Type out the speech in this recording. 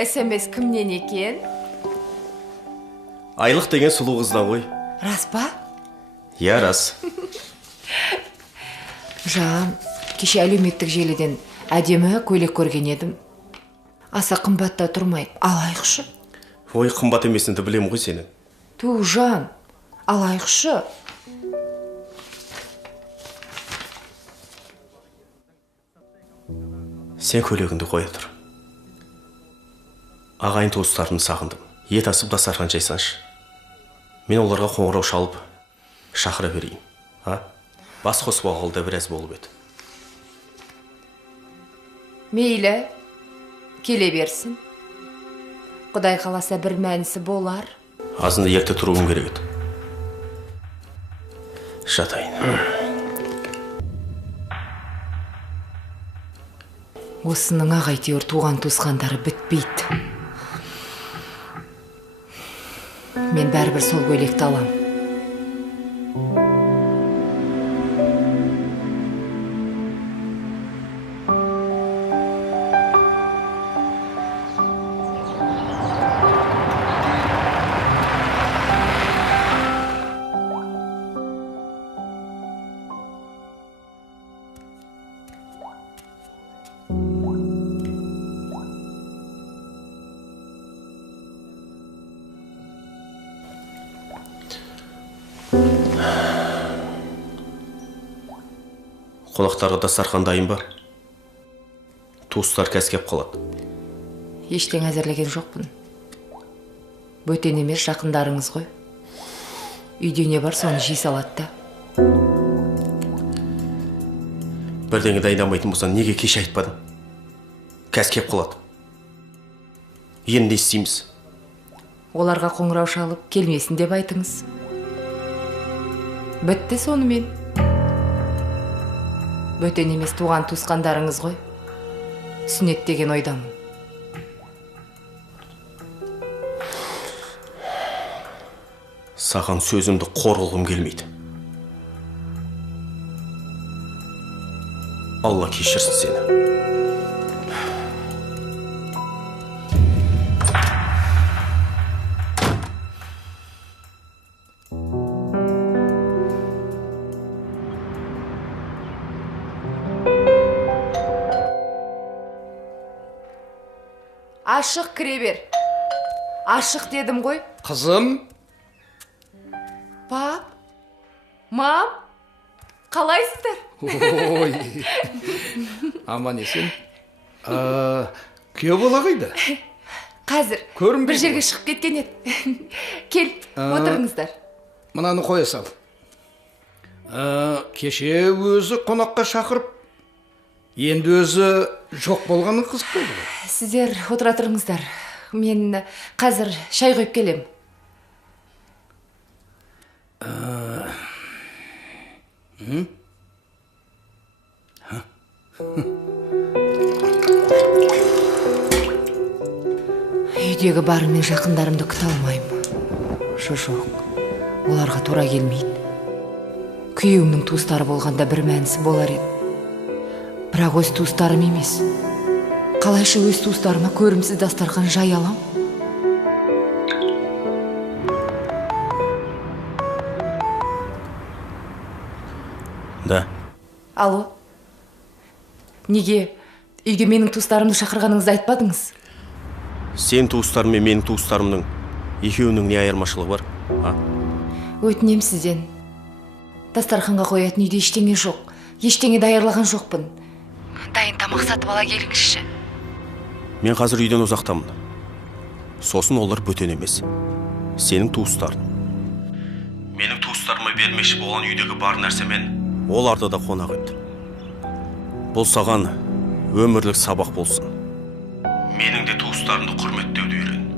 СМС кімнен екен? Айлық деген сұлу қыздан ғой. Рас па? Я, рас. Жан, кеше әлеуметтік желіден әдемі көйлек көрген едім. Аса қымбатта тұрмайды. Алайықшы. Ой, қымбат емесінді білем ғой сенің. Ту, Жан, алайықшы. Сен көйлегіңді қоя тұр. Ағайын туыстарымды сағындым. Ет асып дастархан жайсаңшы. Мен оларға қоңырау шалып шақыра берейін. Бас қосып алғалы біраз болып еді. Мейлі, келе берсін. Құдай қаласа бір мәнісі болар. Азында ерте тұруым керек еді. Жатайын. Осының ағайтеуір туған туысқандары бітпейді. Мен бәрібір сол көйлекті алам. Қонақтарға дастархан дайын ба? Туыстар кәскеп қалады. Ештен әзірлеген жоқпын. Бөтен емес, жақындарыңыз ғой. Үйде не бар, соны жей салады да. Бірдеңе дайындамайтын болсаң, неге кеше айтпадың? Кәскеп қалады. Енді не істейміз? Оларға қоңырау шалып, келмесін деп айтыңыз. Бітті сонымен. Бөтен емес, туған туысқандарыңыз ғой. Сүннет деген ойдамын. Саған сөзімді қор қылғым келмейді. Алла кешірсін сені. Ашық кіре бер. Ашық дедім ғой. Қызым. Пап, мам, қалайсыздар? Ой, аман есен. Күйеу бала қайда? Қазір Көрінбейді. бір жерге шығып кеткен еді. Кел, отырыңыздар. Мынаны қоя сал. Кеше өзі қонаққа шақырып, енді өзі жоқ болғанын қызық болды ғой. Сіздер отыра тұрыңыздар. Мен қазір шай қойып келем. Үйдегі барымен жақындарымды күте алмаймын. Жоқ, оларға тура келмейді. Күйеуімнің туыстары болғанда бір мәнісі болар еді. Бірақ өз туыстарым емес. Қалайша өз туыстарыма көрімсіз дастархан жай алам? Да. Алло. Неге үйге менің туыстарымды шақырғаныңызды айтпадыңыз? Сен туыстарым мен менің туыстарымның екеуінің не айырмашылығы бар? Өтінем сізден. Дастарханға қоятын үйде ештеңе жоқ. Ештеңе даярлаған жоқпын. Дайын тамақ сатып ала келіңізші. Мен қазір үйден ұзақтамын. Сосын олар бөтен емес. Сенің туыстарың. Менің туыстарыма бермекші болған үйдегі бар нәрсемен оларды да қонақ ет. Бұл саған өмірлік сабақ болсын. Менің де туыстарымды құрметтеуді үйрен.